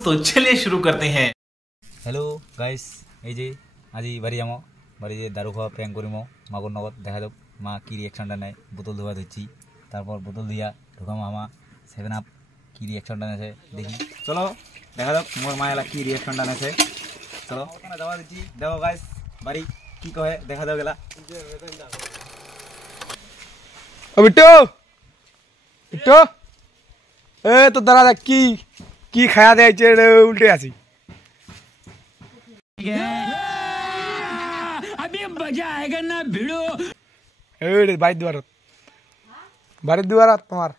तो चलिए शुरू करते हैं। हेलो गाइस এই যে আজি বাড়ি যাবো বাড়ি যে দারু খাওয়া প্র্যাঙ্ক করিমো মাগর নগদ দেখা যাক মা কি রিয়াকশনটা নেয় বোতল ধোয়া দিচ্ছি তারপর বোতল দিয়া ঢুকামো আমা 7 আপ কি রিয়াকশনটা নেছে দেখি চলো দেখা যাক মোর মায়েলা কি রিয়াকশনটা নেছে চলো কেন যাওয়া দিচ্ছি দেখো গাইস বাড়ি কি কহে দেখা দাও গেলা ও বিট্টু বিট্টু এ তো দাঁড়া কি কি খায়া দেয়ছে উল্টে আসি अभी मजा आएगा ना भिड़ो ए बाड़ी दुआर तुम्हार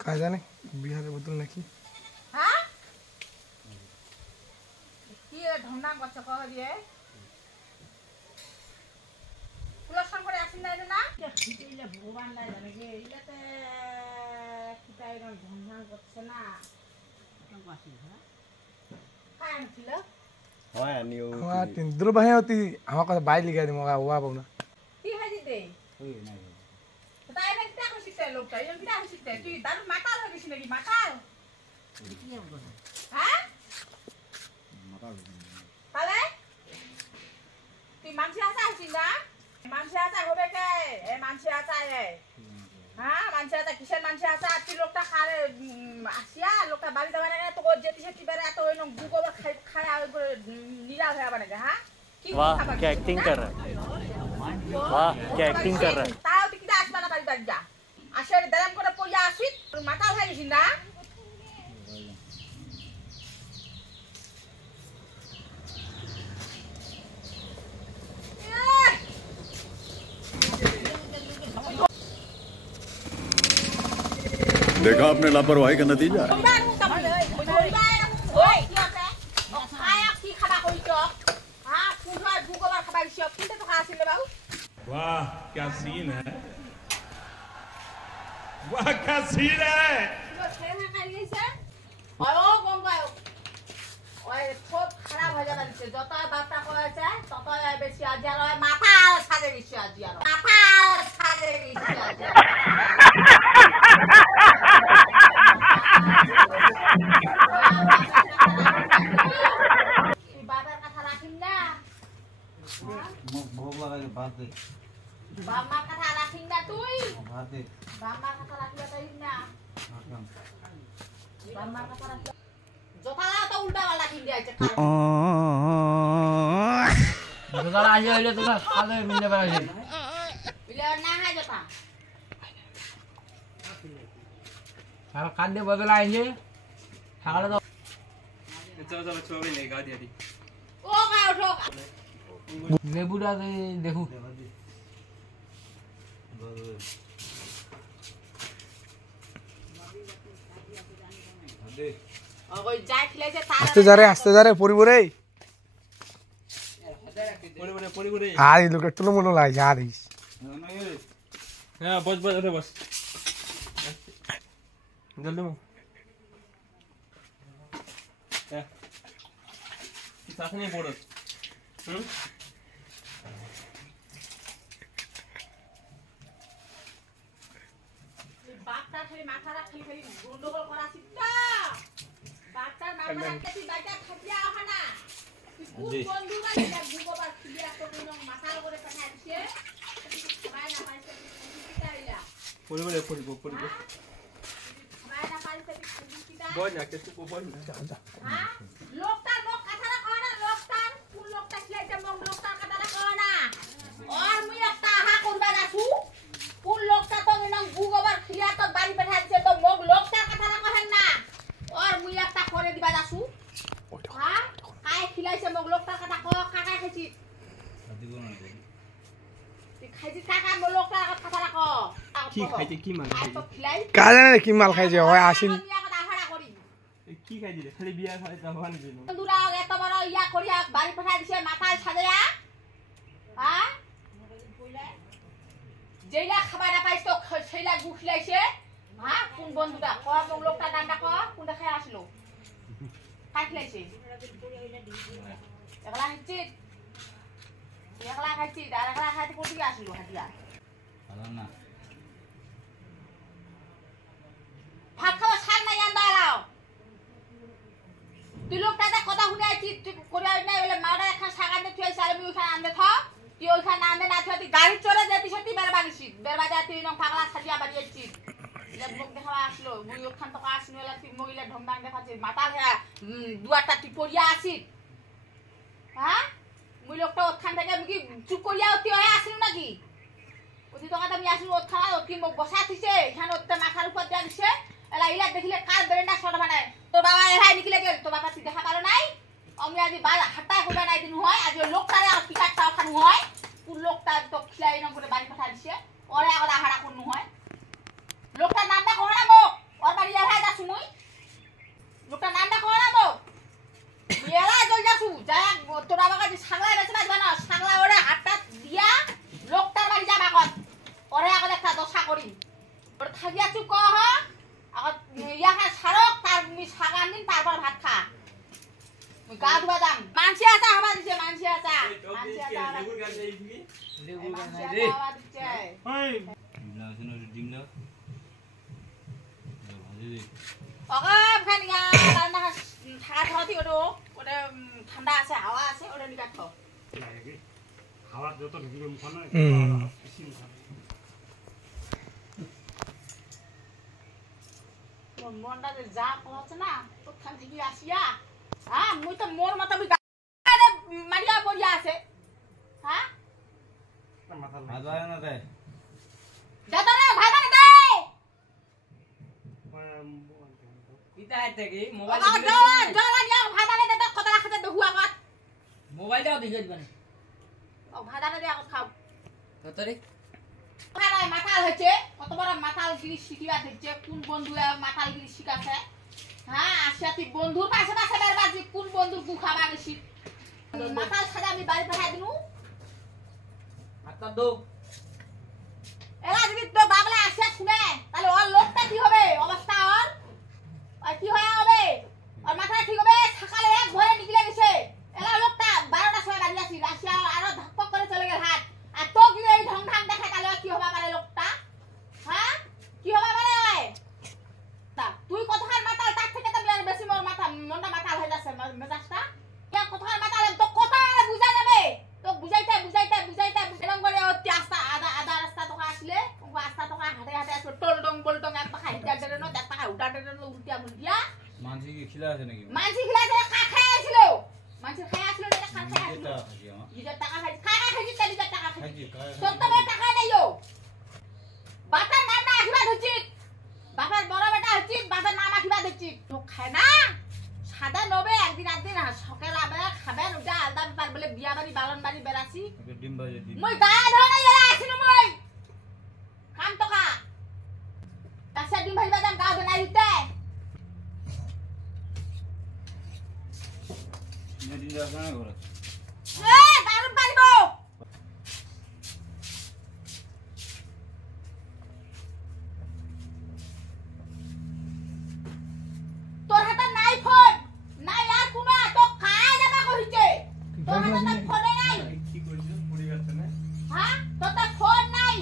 का जाने बिहार बोतल नाকি হ্যাঁ কি ঢংনা গছ কহ দিয়ে কুলসন করে আসিন নাই না কিলে ভগবান নাই জানে যে ইলাতে কিটাই ঢংনা করছে না বাসি হ্যাঁ কান ছিল হয় নিও হ্যাঁ তিন দুর ভাই হতি আমার কথা বাই লিখা দিমু ওয়া পাবো না কি হাজি দে ওই নাই তাই না কিটা কইছিস লোকটা এই কিটা কইছিস তুই দারু মাতাল হইছিস নাকি মাতাল কি হবে হ্যাঁ মাতাল তাহলে তুই মানসি আসা হইছিস না মানসি আসা হবে কে এ মানসি আসা এ হ্যাঁ মানসি আসা কিসের মানসি আসা তুই লোকটা খারে আসিয়া লোকটা বাড়ি দেবা না তো যেতি সেটি বেরে এত ওই নং গুগোবার খায় আর নীলা হয়ে বানে হ্যাঁ वाह क्या एक्टिंग कर रहा है वाह क्या एक्टिंग कर रहा है তাও তুই কিটা আসবা না বাড়ি বাড়ি যা আসে দাম করে পড়িয়া আসিস মাতাল হইছিস না देखा आपने लापरवाही का नतीजा वाह क्या सीन है वाह क्या सीन है খারাপ হয়ে যাবে যত বাপটা করেছে তত বেশি আজি আর মাথা সাজে গেছে আজি আর মাথা সাজে গেছে আজি বাবার কথা রাখিন না ভোগ লাগাই ভাত দে বাবার কথা রাখিন না তুই ভাত দে বাবার কথা রাখিলে তাই না বাবার কথা রাখিলে যথা তো উল্টা পাল্টা কিন দিয়েছে দুগালা আজ হইলে তোরা খালে মিলে পারবে বিলে না হয় যথা আর কান্দে বদলা আইছে সকালে তো चलो चलो छोड़ नहीं गा दिया ও গায় ওঠো লেবুটা দেখু ওই যাই খেলেছে তার আস্তে যা রে পরিবরে पड़ी আর এই লোকটা টুলো মনো লাগে আর দিস हां बस बस अरे बस जल्दी में साथ नहीं बोल বাচ্চা খালি মাথা রাখলি খালি গন্ডগোল করা শিখতা বাচ্চার মাথা রাখতে তুই বাচ্চা খাটিয়া হনা তুই কোন বন্ধুরা এটা গুগোবার খিলিয়া তো কোন মাথা করে পাঠাই দিছে ভাই না পাইছে কিটা ইলা पड़ी ভাই না পাইছে কিটা बोल ना के तू बोल ना হ্যাঁ লোকটার মুখ কথা রাখো না লোকটার কোন লোকটা খিলাইছে মুখ লোকটার কথা রাখো না আর মুই একটা আহা করবা যাসু কোন লোকটা তো নং গুগোবার খিলিয়া তো বাড়ি পাঠাইছে তো মুখ লোকটার কথা রাখো না আর মুই একটা করে দিবা যাসু হ্যাঁ কাই খিলাইছে মুখ লোকটার কথা কো কাকা খাইছি তুই খাইছি কাকা মুখ লোকটার কথা রাখো की खाइते की माल আর তো খিলাই কা জানে কি মাল খাইছে হয় আসিন की खाइ दिले खाली बिया खाइ त भन दिनु বন্ধুরা এত বড় ইয়া করিয়া বাড়ি পাঠাই দিছে মাথায় সাজায়া হ্যাঁ যেইলা খাবার না পাইছ তো সেইলা গুখলাইছে হ্যাঁ কোন বন্ধুটা কোন লোকটা নামটা কোন কোনটা খাই আসলো খাই খাইছে একলা খাইছি একলা খাইছি আর একলা খাইতে কোথায় আসলো হাতিয়া ভালো না ভাত খাওয়া ছাড় নাই আন্দারাও তুই লোকটা কথা শুনে আছি তুই করে নাই বলে মাওটা এখন সাগানে তুই আইছ আমি ওখানে আনতে থ তুই ওখানে নামে না তুই গাড়ি চড়ে যেতে সত্যি বেরবাগিছি বেরবাজা তুই নং পাগলা সাজিয়া বাড়িয়েছিস মুখ দেখা আসলো মুই ওখান থেকে আসনি হলে তুই মহিলা ঢংডাং দেখাচ্ছি মাথা ঘেরা দুয়ারটা তুই পড়িয়া আসিস হ্যাঁ মুই লোকটা ওখান থেকে আমি কি চুপ করিয়া তুই হয়ে আসিল নাকি ওই টাকাটা আমি আসিল ওখানে কি মুখ বসা দিছে এখানে ওটা মাথার উপর দেওয়া দিছে এলা ইলা দেখিলে কার বেরেন্ডা সর বানায় তোর বাবা এরাই নিকলে গেল তোর বাবা তুই দেখা পারো নাই আমি আজি হাঁটা হবে নাই দিন হয় আজ লোকটারে টিকাটটা ওখানে হয় কোন লোকটা তো খিলাই নং করে বাড়ি পাঠা দিছে ওরে আগলা হাড়া কোন হয় লোকটার নামটা কো না মো ওর বাড়ি এরাই যাচ্ছু মুই লোকটার নামটা কো না মো এরাই চল যাচ্ছু যা তোর বাবা কাছে ছাগলা বেচে বাজবা না ছাগলা ওরে হাতটা দিয়া লোকটার বাড়ি যাবা কত ওরে আগলে একটা দশা করি ওর থাকিয়া চুপ কহ আগত ইয়াকে ছাড়ক তার মি ছাগান দিন তারপর ভাত খা গা ধুবা দাম মানসি আছে হবা দিছে মানসি আছে লেবুর গাছ যাই কি লেবু গাছ নাই রে রে হবা দিছে ওই ডিমলা আছে না ডিমলা ভাজি দে ওগা খানিয়া রান্না থাকা থাকি ওটো ওটা ঠান্ডা আছে হাওয়া আছে ওটা নিকা খাও খাওয়া যত ঢুকবে মুখনে মনটা যে যা কহছে না ওখান থেকে আসিয়া হ্যাঁ মুই তো মোর মতো মারিয়া পড়িয়া আছে হ্যাঁ মাথা ভাত বাড়ে না তাই দাদা রে ভাই মানে দে ইতা আইতে কি মোবাইল জলা নিয়া ভাই মানে দে কত রাখতে দে হুয়া গত মোবাইল দাও দেখে দিবানি ও ভাই মানে দে আগত খাও কতরে খানায় মাতাল হচ্ছে কত বড় মাতাল গিরি শিখিবা দিচ্ছে কোন বন্ধু মাতাল গিরি শিখাছে হ্যাঁ আসিয়া তুই বন্ধুর পাশে পাশে বেরবাজি কোন বন্ধুর গু খাবা গেছি মাতাল সাজা আমি বাড়ি পাঠাই দিনু হাতটা দাও এরা যদি তো বাবলা আসে শুনে তাহলে ওর লোকটা কি হবে অবস্থা ওর আর কি হয়ে হবে আর মাথা ঠিক হবে সকালে এক ঘরে নিকলে গেছে এলা লোকটা 12টার সময় বাড়ি আসি রাশিয়া আরো ধপক করে চলে গেল হাত আর তো কি এই ঢং ঢং দেখা তাহলে কি হবে পারে লোকটা হ্যাঁ কি হবে পারে তা তুই কথার মাতাল তার থেকে তো বেশি মোর মাথা মনটা মাতাল হয়ে যাচ্ছে মেজাজটা কে কথার মাতাল তো কথা বুঝা যাবে তো বুঝাইতে এরকম করে অতি আস্তা আধা রাস্তা তো আসলে ও আস্তা তো হাতে হাতে আসবে টোলডং বলডং এক পাখা হিটা দেন না দেখ পাখা উল্টা দেন উল্টিয়া মুল্টিয়া মানসি কি খিলা আছে নাকি মানসি খিলাছে খাই আসছিল মানসি খাই আসছিল না খাই আসছিল নিজের টাকা খাই খাইছি তাই নিজের টাকা খাইছি সত্যি টাকা নেইও বাটার নাম না আখিবা হচ্ছে বাবার বড় বেটা হচ্ছে বাবার নাম আখিবা দিচ্ছি তো খায় না সাদা নবে একদিন সকাল আবার খাবেন ওটা আলাদা ব্যাপার বলে বিয়া বাড়ি বালন বাড়ি বেড়াছি ডিম বাজে ডিম মই গায়ে ধরে এলা আছিনু মই কাম টকা কাছে ডিম ভাইবা দাম গাও ধরে আইতে ডিম যাবে না ঘরে এ দারুন পারিব তোর হাতে নাই ফোন নাই আর কোনা তো কাজ জামা কইছে তোর হাতে ফোন নাই কি কইছিস পুরি গেছে না হ্যাঁ তোর ফোন নাই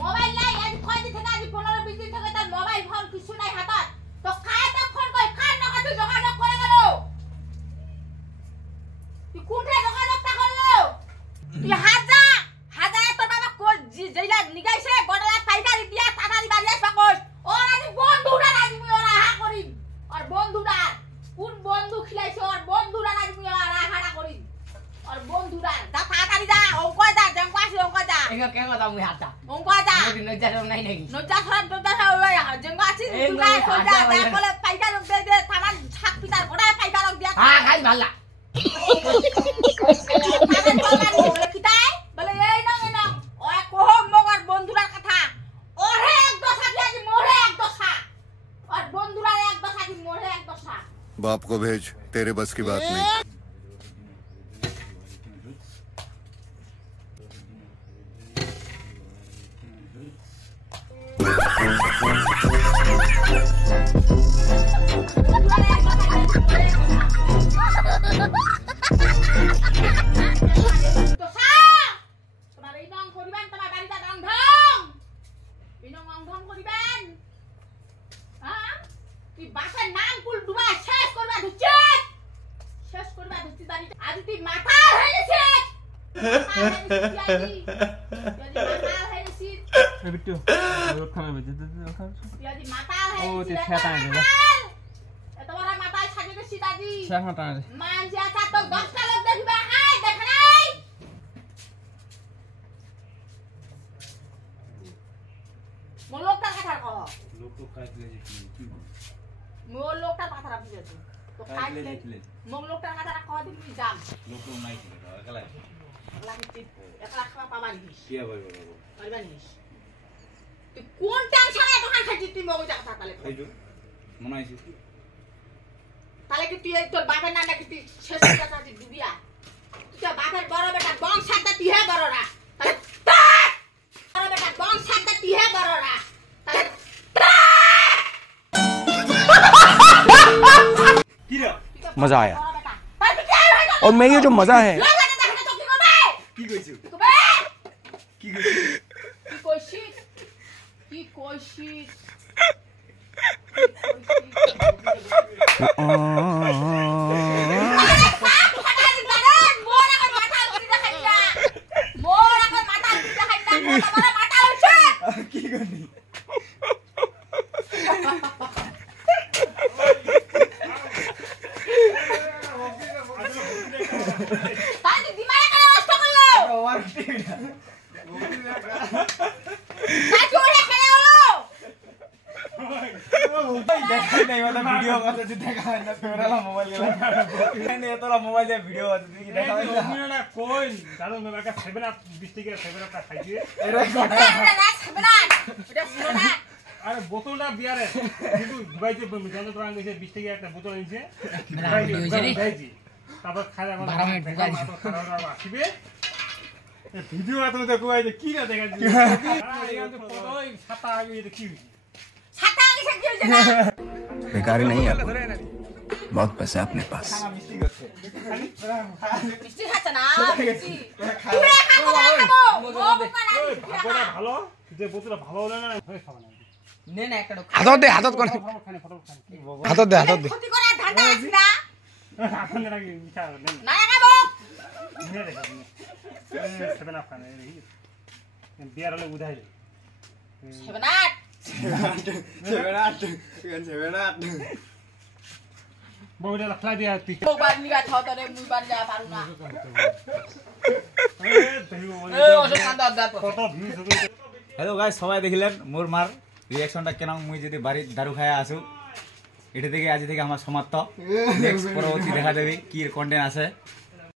মোবাইল নাই আজ কয় দিন থেকে আজ 15-20 দিন থেকে তার মোবাইল ফোন কিছু নাই হাতত তো কায় তো ফোন কই কার না তুই যোগাযোগ করে গেল তুই কোনটা যোগাযোগটা করলো তুই হাজা তোর বাবা কোন যেইলা নিগাইছে বড়লা পাইকারি দিয়া তাড়াতাড়ি বাড়ি আসবা কই ওর আজ বন্ধুরা আজ মুই ওরা হা করি আর বন্ধুরা কোন বন্ধু খিলাইছে আর বন্ধুরা আজ মুই ওরা হাড়া করি আর বন্ধুরা যা তাড়াতাড়ি যা অঙ্ক যা জঙ্ক আসি অঙ্ক যা এগো কে কথা মুই হাতা অঙ্ক যা নজা নাই নাকি নজা খারাপ ওই জঙ্ক আসি তুই যা বলে পাইকার লোক দে থামান ছাক পিতার ওরা পাইকার লোক দিয়া হ্যাঁ খাই ভালা বলে এই না ওই কোহ মগর বন্ধুরার কথা ওরে এক দশা দিয়া কি মোরে এক দশা আর বন্ধুরা এক দশা কি মোরে এক দশা बाप को भेज तेरे बस की बात नहीं বন্ধুরা এক দশা বিট্টু লোক খাবে বেঁচে ও ও তে ছেটা না দে এত বড় মাথায় ছাগিকে সিধা দি ছেটা না দে মান যা তা তো 10টা লোক দেখবে হাই দেখ নাই মোলোকটা কথা কহ লোক তো খাইলে কি মোলোকটা কথা রাখি যেত তো খাইলে মোলোকটা কথা কহ দিবি জাম লোক তো নাই একলা লাগি একলা খাওয়া পাবানি কি হবে বাবা পারবানি তুই কোন টেনশনে দোকান খাইছিস তুই মগজ কথা তাহলে খাইছো মনে আইছে তাহলে কি তুই তোর বাপের নামটা কি তুই শেষ কথা দিবিয়া তুই তো বাপের বড় বেটা বংশাটা তুই হে বড়রা তাহলে বড় বেটা বংশাটা তুই হে বড়রা তাহলে কিরা मजा आया বড় বেটা তাই তুই কে হই और मैं ये जो मजा है লোক লাগে দেখে তো কি করবে কি কইছো করবে কি কইছো কি কইছিস কি কইছিস কি করনি দেখাই নাই মানে ভিডিও কথা যে দেখাই না তোরা মোবাইল গেলা নে তোরা মোবাইল দিয়ে ভিডিও আছে তুই কি দেখাই না না কই দাদু মেয়েটা 7 আপ ডিস্ট্রিক্টে 7 আপ খাইছে আরে বোতলটা বিয়ারে কিন্তু দুবাইতে জানো তো আঙ্গেছে 20 টাকা একটা বোতল নিছে দুবাইতে তারপর খাওয়া 12 মিনিট ঢুকাই দিছে আসবে ভিডিও এত দেখো এই যে কি না দেখা দিছে এই তো ফটোই ছাতা আগে এটা কি बेकारी नहीं है बहुत पैसा है अपने पास মিষ্টি করছে মিষ্টি খাচ্ছে না মিষ্টি তুই খাবো ভাগটা ভালো যে বোতলটা ভালো হলো না হয়ে খাবে না নে না একটা हाथों दे हाथों कौन ফটো খানে हाथों दे हाथों दे ক্ষতি করে ধান্দা আছে না এখন নাকি মিঠা নেন না খাবো নিয়ে দেখা তুমি 7 আপ খানে বিয়ার হলে উধাই দে সেবনাট বউটা ফ্লাই দিয়া তুই মোবাইল নিগা থতরে মোবাইল যা পারু না এই ওসব কান্দা দাঁত কত ভিউজ হবে হ্যালো গাইস সবাই দেখিলেন মোর মার রিঅ্যাকশনটা কেন মুই যদি বাড়ি দারু খায়া আসু এটা থেকে আজ থেকে আমার সমাপ্ত নেক্সট পরবর্তী দেখা দেবে কি কন্টেন্ট আছে